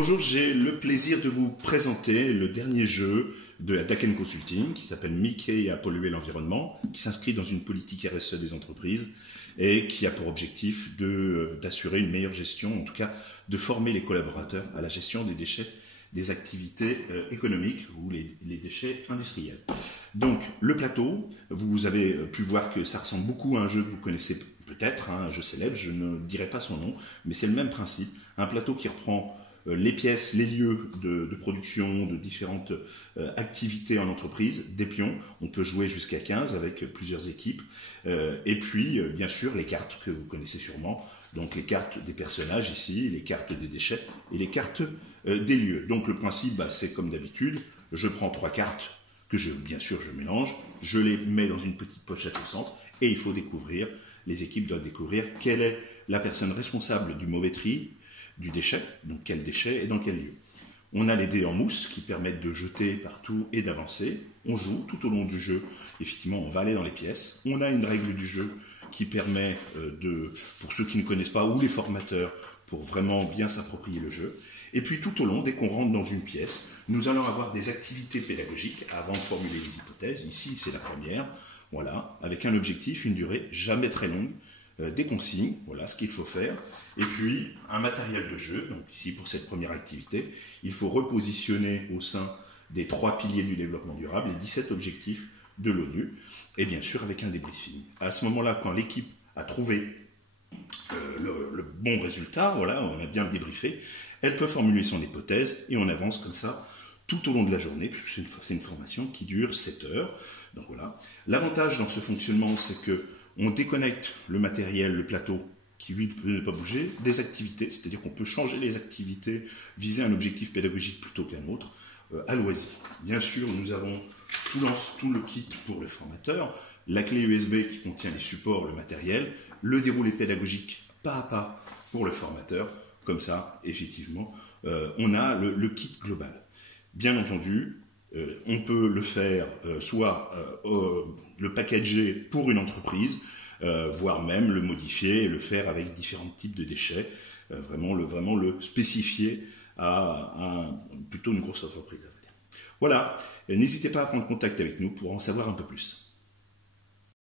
Bonjour, j'ai le plaisir de vous présenter le dernier jeu de la Daken Consulting qui s'appelle Mickey a pollué l'environnement, qui s'inscrit dans une politique RSE des entreprises et qui a pour objectif d'assurer une meilleure gestion, en tout cas de former les collaborateurs à la gestion des déchets des activités économiques ou les déchets industriels. Donc le plateau, vous avez pu voir que ça ressemble beaucoup à un jeu que vous connaissez peut-être, un jeu célèbre, je ne dirai pas son nom, mais c'est le même principe, un plateau qui reprend les pièces, les lieux de production de différentes activités en entreprise, des pions, on peut jouer jusqu'à 15 avec plusieurs équipes, et puis bien sûr les cartes que vous connaissez sûrement, donc les cartes des personnages ici, les cartes des déchets et les cartes des lieux. Donc le principe, c'est comme d'habitude, je prends 3 cartes que bien sûr je mélange, je les mets dans une petite pochette au centre et il faut découvrir, les équipes doivent découvrir quelle est la personne responsable du mauvais tri, du déchet, donc quel déchet et dans quel lieu. On a les dés en mousse qui permettent de jeter partout et d'avancer. On joue tout au long du jeu, effectivement on va aller dans les pièces. On a une règle du jeu qui permet pour ceux qui ne connaissent pas, ou les formateurs, pour vraiment bien s'approprier le jeu. Et puis tout au long, dès qu'on rentre dans une pièce, nous allons avoir des activités pédagogiques avant de formuler les hypothèses. Ici, c'est la première, voilà, avec un objectif, une durée jamais très longue, des consignes, voilà ce qu'il faut faire, et puis un matériel de jeu. Donc ici, pour cette première activité, il faut repositionner au sein des 3 piliers du développement durable les 17 objectifs de l'ONU, et bien sûr avec un débriefing. À ce moment-là, quand l'équipe a trouvé le bon résultat, voilà, on a bien débriefé, elle peut formuler son hypothèse, et on avance comme ça tout au long de la journée, puisque c'est une formation qui dure 7 heures. Donc voilà. L'avantage dans ce fonctionnement, c'est que on déconnecte le matériel, le plateau, qui lui peut ne pas bouger, des activités, c'est-à-dire qu'on peut changer les activités, viser un objectif pédagogique plutôt qu'un autre, à loisir. Bien sûr, nous avons tout le kit pour le formateur, la clé USB qui contient les supports, le matériel, le déroulé pédagogique pas à pas pour le formateur. Comme ça, effectivement, on a le kit global. Bien entendu, on peut le faire soit le packager pour une entreprise, voire même le modifier et le faire avec différents types de déchets, vraiment le spécifier à plutôt une grosse entreprise. Voilà, n'hésitez pas à prendre contact avec nous pour en savoir un peu plus.